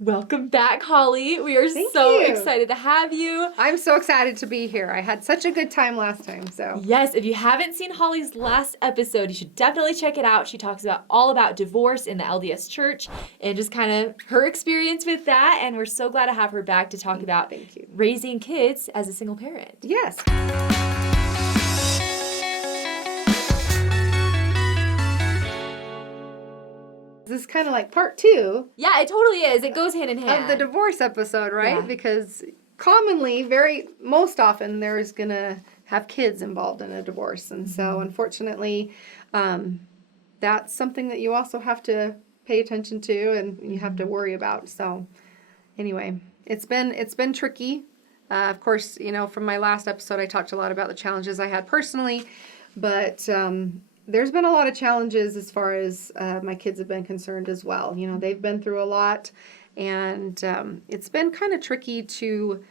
Welcome back, Holly. We are Thank so you. excited to have you. I'm so excited to be here. I had such a good time last time, so. Yes, if you haven't seen Holly's last episode, you should definitely check it out. She talks all about divorce in the LDS Church and just kind of her experience with that. And we're so glad to have her back to talk about raising kids as a single parent. Yes. This is kind of like part 2. Yeah, it totally is. It goes hand in hand. Of the divorce episode, right? Yeah. Because commonly, most often, there's going to have kids involved in a divorce. And so, unfortunately, that's something that you also have to pay attention to and you have to worry about. So, anyway, it's been tricky. Of course, from my last episode, I talked a lot about the challenges I had personally, but there's been a lot of challenges as far as my kids have been concerned as well. They've been through a lot, and it's been kind of tricky to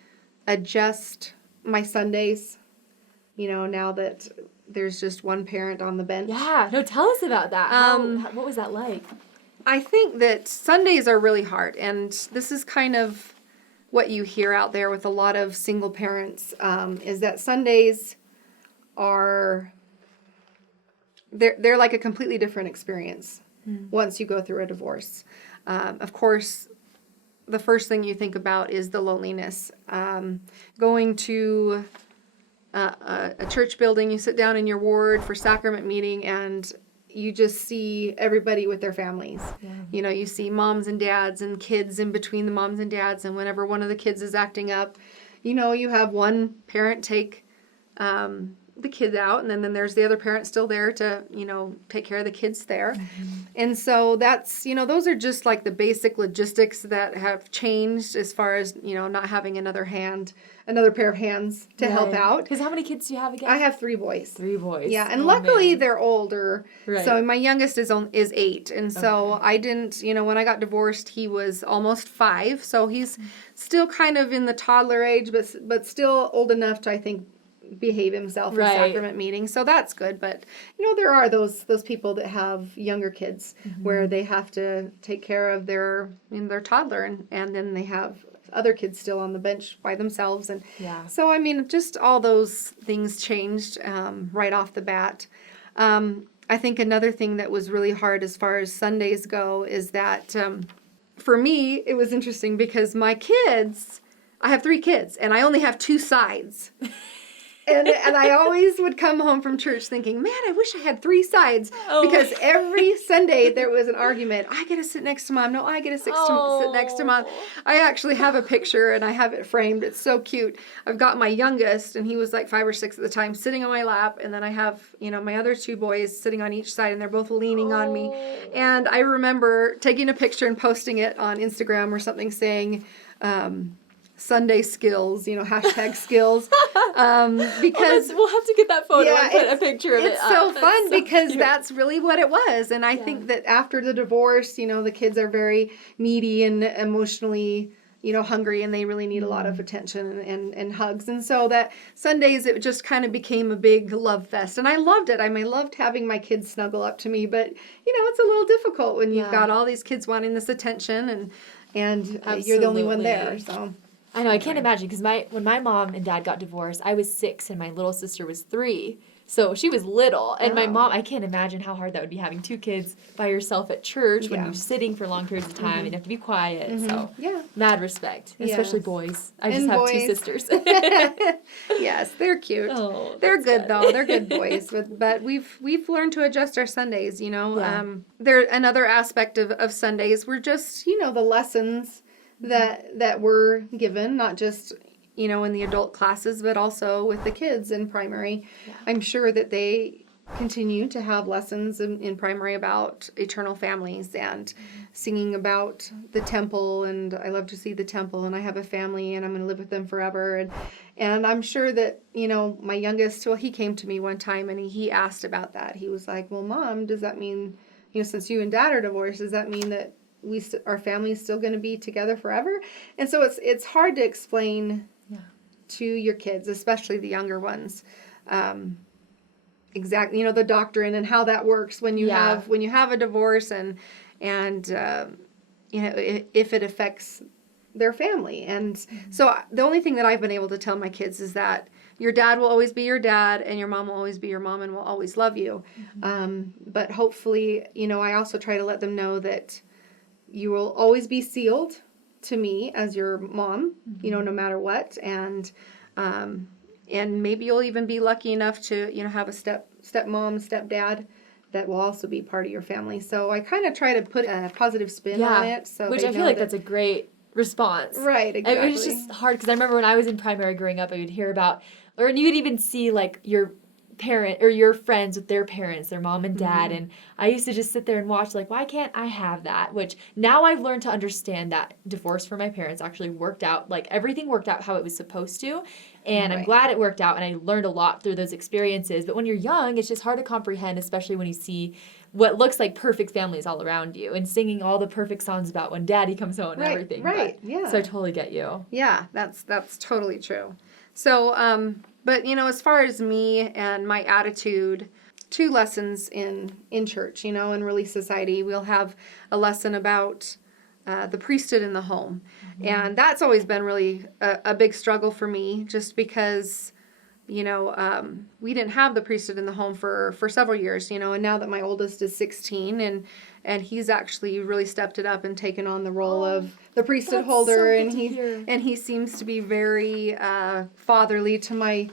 adjust my Sundays, now that there's just one parent on the bench. Yeah, no, tell us about that. What was that like? I think that Sundays are really hard, and this is kind of what you hear out there with a lot of single parents, is that Sundays are... They're like a completely different experience once you go through a divorce. Of course, the first thing you think about is the loneliness. Going to a church building, you sit down in your ward for sacrament meeting, and you just see everybody with their families. Yeah. You see moms and dads and kids in between the moms and dads, and whenever one of the kids is acting up, you have one parent take the kids out, and then there's the other parent still there to, take care of the kids there. And so that's, those are just like the basic logistics that have changed as far as, not having another pair of hands to help out. Because how many kids do you have again? I have 3 boys. 3 boys. Yeah, and luckily they're older. Right. So my youngest is 8, and so I didn't, when I got divorced, he was almost 5, so he's still kind of in the toddler age, but still old enough to, I think, behave himself in sacrament meetings, so that's good. But there are those people that have younger kids where they have to take care of their toddler, and then they have other kids still on the bench by themselves, and so I mean, just all those things changed right off the bat. I think another thing that was really hard as far as Sundays go is that for me it was interesting because my kids, I have 3 kids and I only have 2 sides. And I always would come home from church thinking, man, I wish I had 3 sides. Because every Sunday there was an argument. I get to sit next to Mom. No, I get to sit next to Mom. I actually have a picture and I have it framed. It's so cute. I've got my youngest, and he was like 5 or 6 at the time, sitting on my lap. And then I have, my other 2 boys sitting on each side, and they're both leaning on me. And I remember taking a picture and posting it on Instagram or something saying, Sunday skills, hashtag skills, because we'll have to get that photo and put a picture of it. It's so fun because cute. That's really what it was. And I think that after the divorce, the kids are very needy and emotionally, hungry, and they really need a lot of attention and hugs. And so that Sundays, it just kind of became a big love fest. And I loved it. I loved having my kids snuggle up to me, but, it's a little difficult when you've got all these kids wanting this attention and you're the only one there, so... I know, I can't imagine, because when my mom and dad got divorced, I was 6 and my little sister was 3. So she was little. And my mom, I can't imagine how hard that would be having 2 kids by yourself at church when you're sitting for long periods of time and you have to be quiet. So mad respect, especially boys. I just have 2 sisters. Yes, they're cute. Oh, they're good though. They're good boys. But we've learned to adjust our Sundays, There another aspect of Sundays were just, the lessons that were given, not just in the adult classes, but also with the kids in primary. I'm sure that they continue to have lessons in primary about eternal families and singing about the temple, and I love to see the temple, and I have a family and I'm going to live with them forever, and I'm sure that my youngest, he came to me one time and he asked about that. He was like, well, Mom, does that mean, since you and Dad are divorced, does that mean that our family's still going to be together forever? And so it's hard to explain to your kids, especially the younger ones, exactly, the doctrine and how that works when you have a divorce, and if it affects their family. And so the only thing that I've been able to tell my kids is that your dad will always be your dad, and your mom will always be your mom, and will always love you. But hopefully, I also try to let them know that you will always be sealed to me as your mom, no matter what. And maybe you'll even be lucky enough to, have a stepmom, stepdad that will also be part of your family. So I kind of try to put a positive spin on it. So which I feel like that's a great response. Right, exactly. It was just hard because I remember when I was in primary growing up, I would hear about, or you would even see like your parent or your friends with their parents, their mom and dad, and I used to just sit there and watch like, why can't I have that? Which now I've learned to understand that divorce for my parents actually worked out, like everything worked out how it was supposed to, and I'm glad it worked out, and I learned a lot through those experiences. But when you're young, it's just hard to comprehend, especially when you see what looks like perfect families all around you and singing all the perfect songs about when daddy comes home and everything. Right, So I totally get you. Yeah, that's totally true. So, but as far as me and my attitude, 2 lessons in church, in Relief Society, we'll have a lesson about the priesthood in the home. And that's always been really a big struggle for me, just because, we didn't have the priesthood in the home for several years, and now that my oldest is 16 and he's actually really stepped it up and taken on the role of the priesthood holder, and he seems to be very fatherly to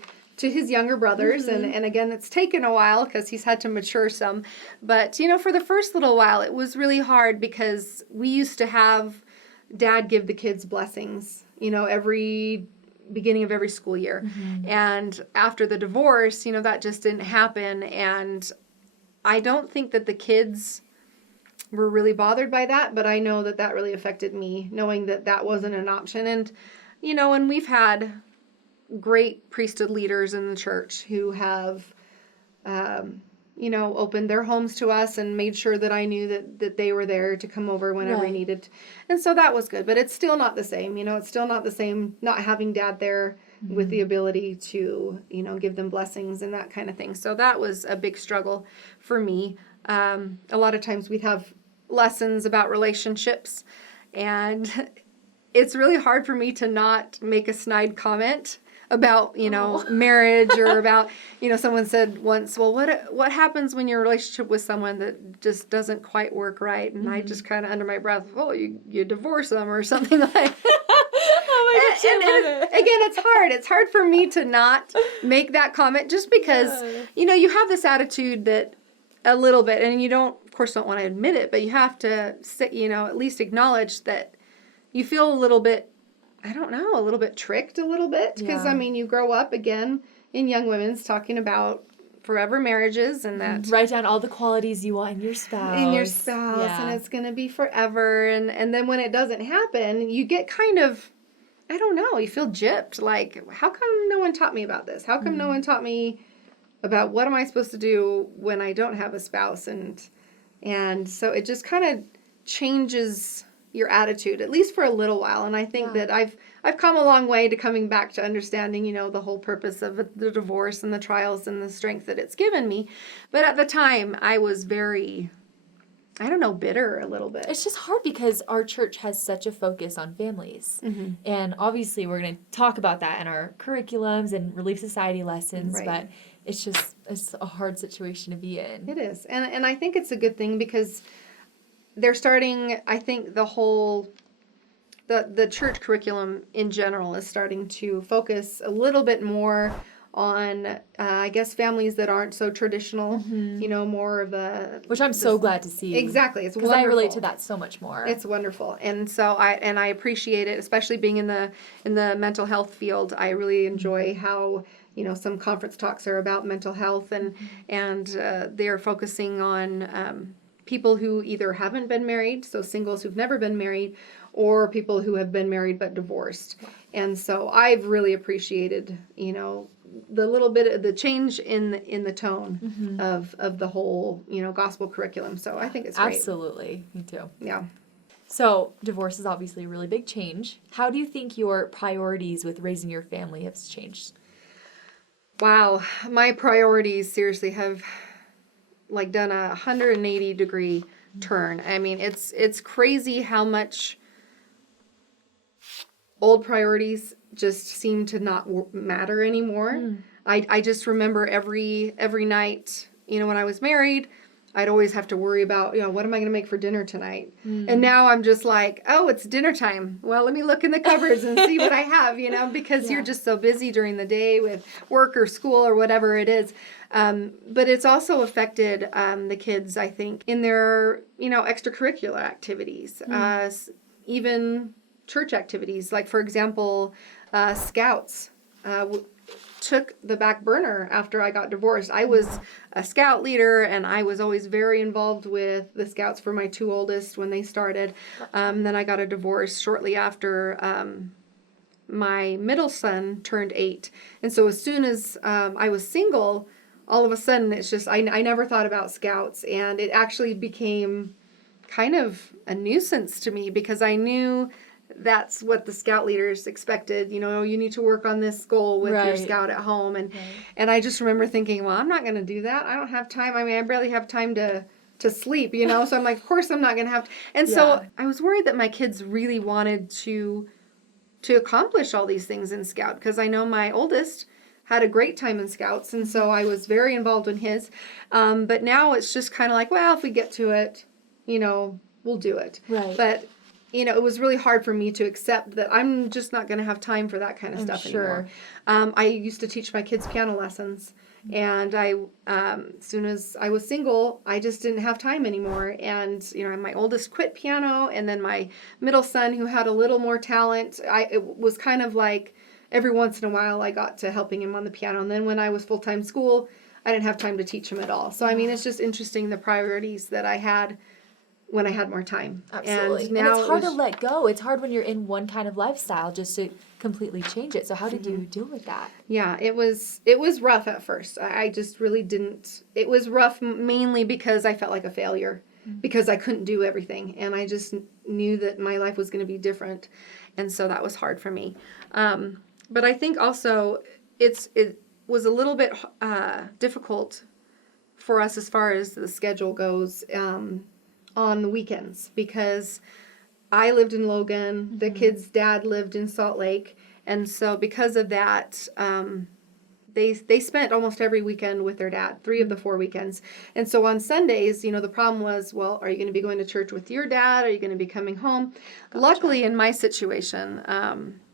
his younger brothers, and again, it's taken a while because he's had to mature some, but for the first little while it was really hard because we used to have Dad give the kids blessings, every beginning of every school year, and after the divorce, that just didn't happen, and I don't think that the kids were really bothered by that, but I know that really affected me, knowing that wasn't an option. And and we've had great priesthood leaders in the church who have opened their homes to us and made sure that I knew that they were there to come over whenever I needed. And so that was good, but it's still not the same, it's still not the same not having Dad there with the ability to, give them blessings and that kind of thing. So that was a big struggle for me. A lot of times we'd have lessons about relationships, and it's really hard for me to not make a snide comment about, marriage, or about, someone said once, well, what happens when your relationship with someone that just doesn't quite work right? And I just kind of under my breath, well, you divorce them or something like that. Oh my gosh, and again, it's hard. It's hard for me to not make that comment just because, you have this attitude that a little bit, and you of course don't want to admit it, but you have to sit, at least acknowledge that you feel a little bit, I don't know, a little bit tricked a little bit. Because, you grow up, again, in Young Women's talking about forever marriages and that. Write down all the qualities you want in your spouse. And it's going to be forever. And then when it doesn't happen, you get kind of, I don't know, you feel gypped. Like, how come no one taught me about this? How come no one taught me about what am I supposed to do when I don't have a spouse? And so it just kind of changes your attitude, at least for a little while. And I think that I've come a long way to coming back to understanding, the whole purpose of the divorce and the trials and the strength that it's given me. But at the time, I was very, I don't know, bitter a little bit. It's just hard because our church has such a focus on families. And obviously we're going to talk about that in our curriculums and Relief Society lessons, but it's a hard situation to be in. It is. And I think it's a good thing because they're starting, I think the church curriculum in general is starting to focus a little bit more on, I guess, families that aren't so traditional, more of the... Which I'm so glad to see. Exactly. It's wonderful. Because I relate to that so much more. It's wonderful. And so I appreciate it, especially being in the mental health field. I really enjoy how, some conference talks are about mental health and they're focusing on people who either haven't been married, so singles who've never been married, or people who have been married but divorced. And so I've really appreciated, the little bit of the change in the tone of the whole, gospel curriculum. So I think it's great. Absolutely. Me too. Yeah. So divorce is obviously a really big change. How do you think your priorities with raising your family have changed? Wow. My priorities seriously have done a 180-degree turn. I mean, it's crazy how much old priorities just seem to not matter anymore. I just remember every night, when I was married, I'd always have to worry about, what am I going to make for dinner tonight? And now I'm just like, oh, it's dinner time. Well, let me look in the cupboards and see what I have, because you're just so busy during the day with work or school or whatever it is. But it's also affected the kids, I think, in their, extracurricular activities, even church activities. Like, for example, Scouts took the back burner after I got divorced. I was a scout leader, and I was always very involved with the Scouts for my two oldest when they started. Then I got a divorce shortly after my middle son turned 8. And so as soon as I was single, all of a sudden it's just, I never thought about Scouts, and it actually became kind of a nuisance to me because I knew that's what the scout leaders expected. You need to work on this goal with your scout at home. And I just remember thinking, well, I'm not going to do that. I don't have time. I mean, I barely have time to sleep, So I'm like, of course I'm not going to have. And so I was worried that my kids really wanted to accomplish all these things in Scout, because I know my oldest had a great time in Scouts. And so I was very involved in his. But now it's just kind of like, well, if we get to it, we'll do it. Right. But it was really hard for me to accept that I'm just not going to have time for that kind of stuff anymore. I used to teach my kids piano lessons, and as soon as I was single, I just didn't have time anymore. And, my oldest quit piano, and then my middle son, who had a little more talent, it was kind of like every once in a while I got to helping him on the piano. And then when I was full-time school, I didn't have time to teach him at all. So, I mean, it's just interesting the priorities that I had when I had more time. Absolutely. And it's hard to let go. It's hard when you're in one kind of lifestyle just to completely change it. So how did you deal with that? Yeah, it was rough at first. I just really didn't. It was rough mainly because I felt like a failure because I couldn't do everything. And I just knew that my life was going to be different. And so that was hard for me. But I think also it was a little bit difficult for us as far as the schedule goes on the weekends, because I lived in Logan, the kids' dad lived in Salt Lake, and so because of that, they spent almost every weekend with their dad, 3 of the 4 weekends. And so on Sundays, the problem was, well, are you going to be going to church with your dad? Are you going to be coming home? Gotcha. Luckily, in my situation,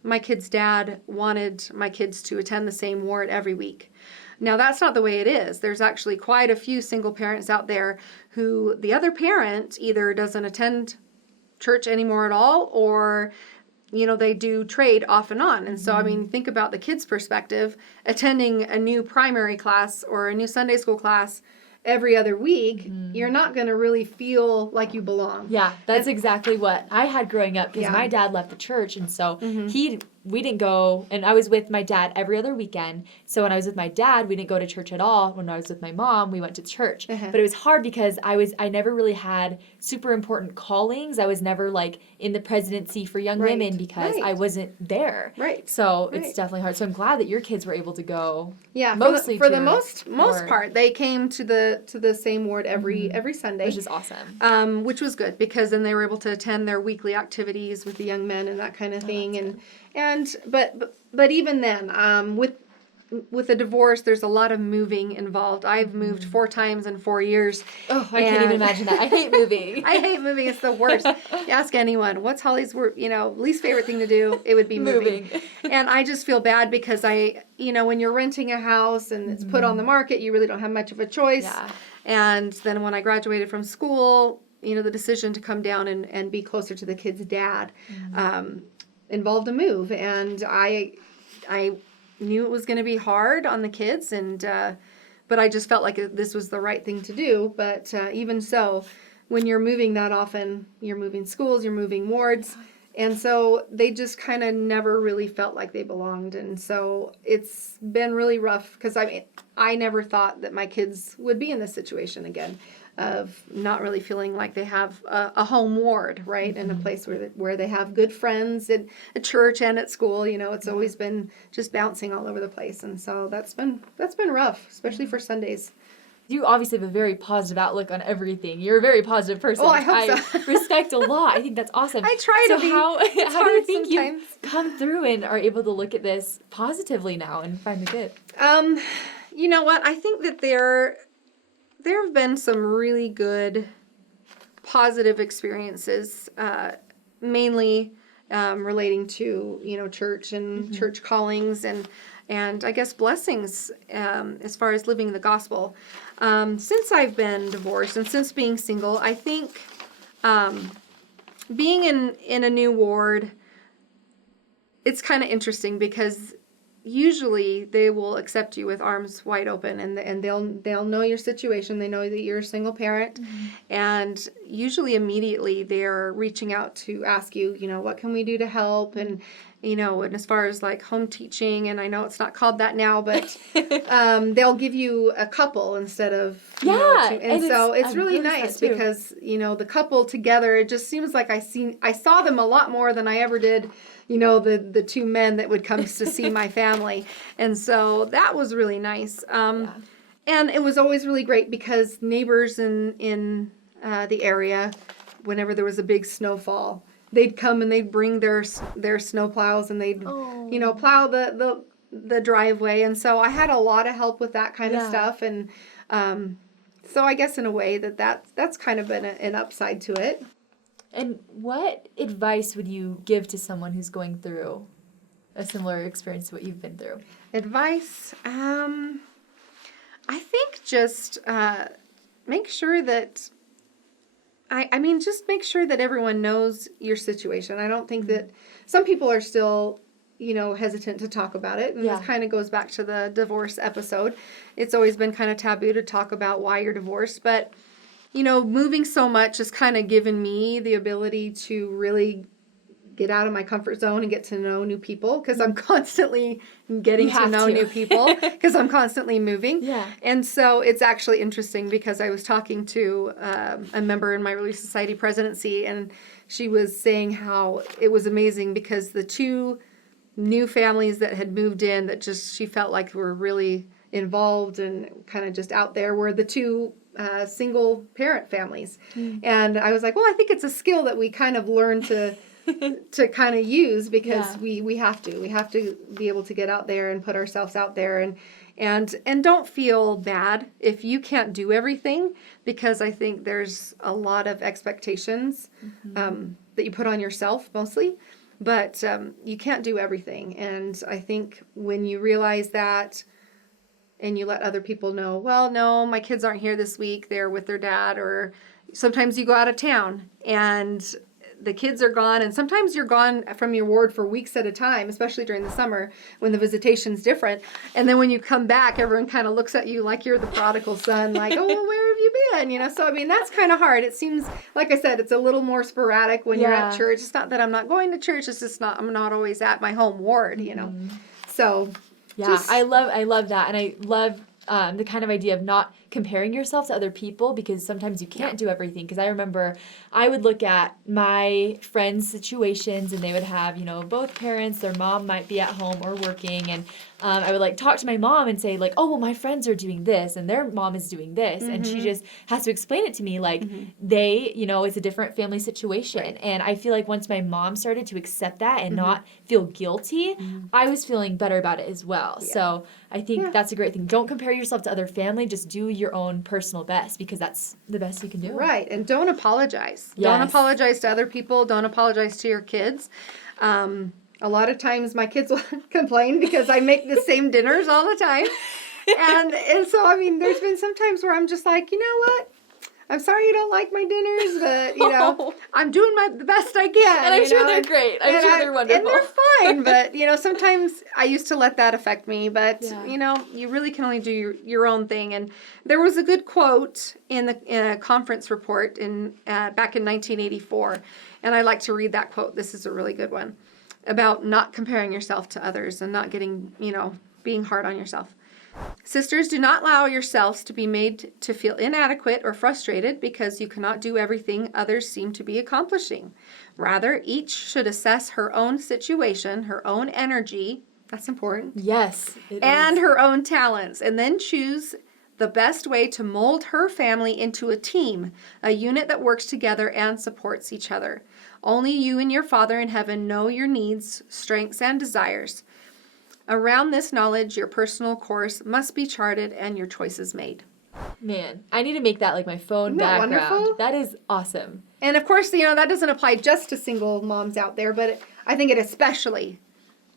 my kid's dad wanted my kids to attend the same ward every week. Now, that's not the way it is. There's actually quite a few single parents out there who the other parent either doesn't attend church anymore at all, or, they do trade off and on. And so, I mean, think about the kids' perspective. Attending a new primary class or a new Sunday school class every other week, you're not going to really feel like you belong. Yeah, that's exactly what I had growing up, because my dad left the church, and so we didn't go, and I was with my dad every other weekend. So when I was with my dad, we didn't go to church at all. When I was with my mom, we went to church. But it was hard because I never really had super important callings. I was never like in the presidency for young women because I wasn't there. Right. So it's definitely hard. So I'm glad that your kids were able to go. Yeah, mostly for the most part, they came to the same ward every Sunday, which is awesome. Which was good, because then they were able to attend their weekly activities with the young men and that kind of thing. But even then, with a divorce, there's a lot of moving involved. I've moved 4 times in 4 years. Oh, I can't even imagine that. I hate moving. I hate moving. It's the worst. Ask anyone, what's Holly's least favorite thing to do? It would be moving. And I just feel bad because when you're renting a house and it's put on the market, you really don't have much of a choice. Yeah. And then when I graduated from school, the decision to come down and be closer to the kid's dad involved a move. And I knew it was going to be hard on the kids, but I just felt like this was the right thing to do. But even so, when you're moving that often, you're moving schools, you're moving wards, and so they just kind of never really felt like they belonged. And so it's been really rough, because I never thought that my kids would be in this situation again, of not really feeling like they have a home ward, right, in a place where they have good friends at church and at school. It's always been just bouncing all over the place, and so that's been rough, especially for Sundays. You obviously have a very positive outlook on everything. You're a very positive person. Oh, I hope so. Respect a lot. I think that's awesome. I try to be. How do you think sometimes. you come through and are able to look at this positively now and find the good? You know what? I think that there have been some really good positive experiences, mainly relating to, church and church callings and I guess blessings as far as living the gospel. Since I've been divorced and since being single, I think being in a new ward, it's kind of interesting because usually they will accept you with arms wide open and they'll know your situation. They know that you're a single parent, and usually immediately they're reaching out to ask you, what can we do to help? And and as far as like home teaching, and I know it's not called that now, but they'll give you a couple instead of two. And so it's really nice because the couple together, it just seems like I saw them a lot more than I ever did the two men that would come to see my family. And so that was really nice. And it was always really great because neighbors in the area, whenever there was a big snowfall, they'd come and they'd bring their snow plows and they'd, plow the driveway. And so I had a lot of help with that kind of stuff. And so I guess in a way that's kind of been an upside to it. And what advice would you give to someone who's going through a similar experience to what you've been through? Advice? I think just make sure that, just make sure that everyone knows your situation. I don't think that some people are still, hesitant to talk about it. And this kind of goes back to the divorce episode. It's always been kind of taboo to talk about why you're divorced, but moving so much has kind of given me the ability to really get out of my comfort zone and get to know new people because I'm constantly getting to know new people because I'm constantly moving. Yeah. And so it's actually interesting because I was talking to a member in my Relief Society presidency, and she was saying how it was amazing because the two new families that had moved in that just she felt like were really involved and kind of just out there were the two single parent families. And I was like, well, I think it's a skill that we kind of learn to kind of use because we have to be able to get out there and put ourselves out there and don't feel bad if you can't do everything, because I think there's a lot of expectations that you put on yourself mostly, but you can't do everything. And I think when you realize that and you let other people know, well, no, my kids aren't here this week, they're with their dad, or sometimes you go out of town and the kids are gone, and sometimes you're gone from your ward for weeks at a time, especially during the summer when the visitation's different. And then when you come back, everyone kind of looks at you like you're the prodigal son, like, oh, well, where have you been? So, that's kind of hard. It seems, like I said, it's a little more sporadic when you're at church. It's not that I'm not going to church. It's just I'm not always at my home ward, So, I love that. And I love the kind of idea of not comparing yourself to other people, because sometimes you can't do everything. Because I remember I would look at my friends' situations and they would have, both parents, their mom might be at home or working, and I would talk to my mom and say oh, well, my friends are doing this and their mom is doing this, and she just has to explain it to me they, it's a different family situation. Right. And I feel like once my mom started to accept that and not feel guilty, I was feeling better about it as well. Yeah. So I think that's a great thing. Don't compare yourself to other family. Just do your own personal best, because that's the best you can do. Right. And don't apologize. Yes. Don't apologize to other people. Don't apologize to your kids. A lot of times my kids will complain because I make the same dinners all the time. And so, there's been some times where I'm just like, you know what? I'm sorry you don't like my dinners, but, I'm doing the best I can. And I'm sure they're great. I'm sure they're wonderful. And they're fine, but, sometimes I used to let that affect me. But, you really can only do your own thing. And there was a good quote in a conference report back in 1984, and I like to read that quote. This is a really good one, about not comparing yourself to others and not getting, being hard on yourself. Sisters, do not allow yourselves to be made to feel inadequate or frustrated because you cannot do everything others seem to be accomplishing. Rather, each should assess her own situation, her own energy, that's important. Yes, it and is. her own talents, and then choose the best way to mold her family into a team, a unit that works together and supports each other. Only you and your Father in heaven know your needs, strengths, and desires. Around this knowledge, your personal course must be charted and your choices made. Man, I need to make that like my phone Isn't that background. wonderful? That is awesome. And of course, that doesn't apply just to single moms out there, but I think it especially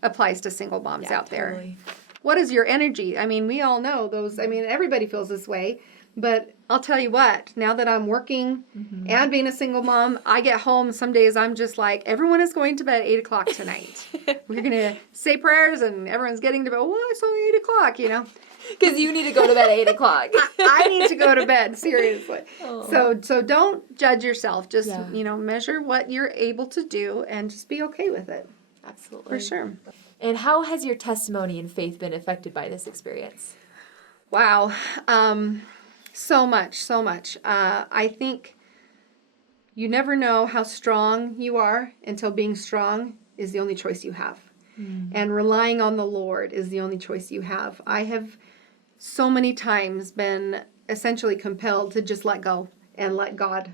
applies to single moms out there. What is your energy? I mean, we all know everybody feels this way, but I'll tell you what, now that I'm working and being a single mom, I get home, some days I'm just like, everyone is going to bed at 8 o'clock tonight. We're going to say prayers and everyone's getting to bed. Well, it's only 8 o'clock, Because you need to go to bed at 8 o'clock. I need to go to bed, seriously. Oh. So don't judge yourself. Just, measure what you're able to do and just be okay with it. Absolutely. For sure. And how has your testimony and faith been affected by this experience? Wow. So much. I think you never know how strong you are until being strong is the only choice you have. And relying on the Lord is the only choice you have. I have so many times been essentially compelled to just let go and let God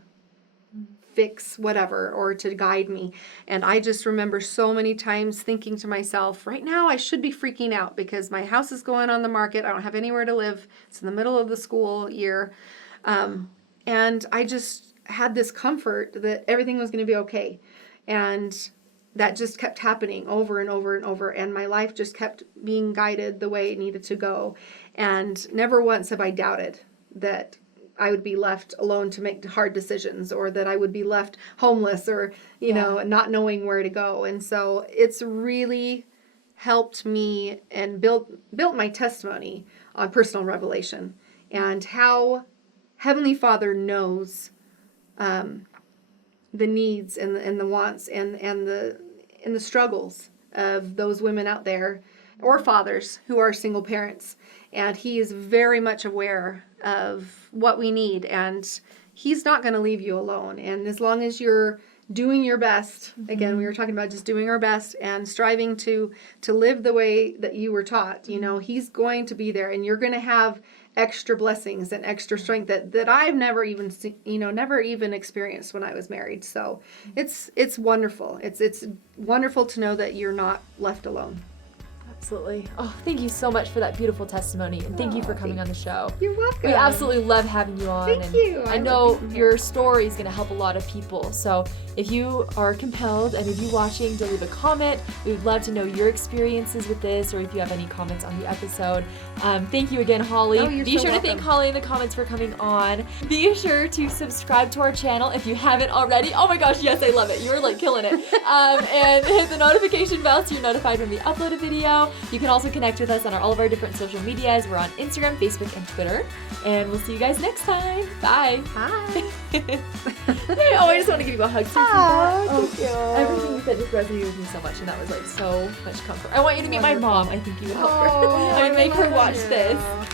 fix whatever or to guide me. And I just remember so many times thinking to myself, right now I should be freaking out because my house is going on the market. I don't have anywhere to live. It's in the middle of the school year. And I just had this comfort that everything was going to be okay. And that just kept happening over and over and over. And my life just kept being guided the way it needed to go. And never once have I doubted that I would be left alone to make hard decisions or that I would be left homeless or, not knowing where to go. And so it's really helped me and built my testimony on personal revelation and how Heavenly Father knows the needs and the wants and the struggles of those women out there or fathers who are single parents. And He is very much aware of what we need, and He's not going to leave you alone. And as long as you're doing your best, again, we were talking about just doing our best and striving to live the way that you were taught, He's going to be there, and you're going to have extra blessings and extra strength that I've never even seen, never even experienced when I was married. So it's wonderful. It's wonderful to know that you're not left alone. Absolutely. Oh, thank you so much for that beautiful testimony, and thank you for coming on the show. You're welcome. We absolutely love having you on. Thank you. I know your story is going to help a lot of people. So if you are compelled, and if you're watching, to leave a comment. We would love to know your experiences with this, or if you have any comments on the episode. Thank you again, Holly. Oh, you're Be so sure welcome. to thank Holly in the comments for coming on. Be sure to subscribe to our channel if you haven't already. Oh my gosh, yes, I love it. You are like killing it. And hit the notification bell so you're notified when we upload a video. You can also connect with us on all of our different social medias. We're on Instagram, Facebook, and Twitter. And we'll see you guys next time. Bye. Bye. I just want to give you a hug. Thank you. Everything you said just resonated with me so much, and that was like so much comfort. I want you to meet my mom. I think you would help her. I would make her watch this.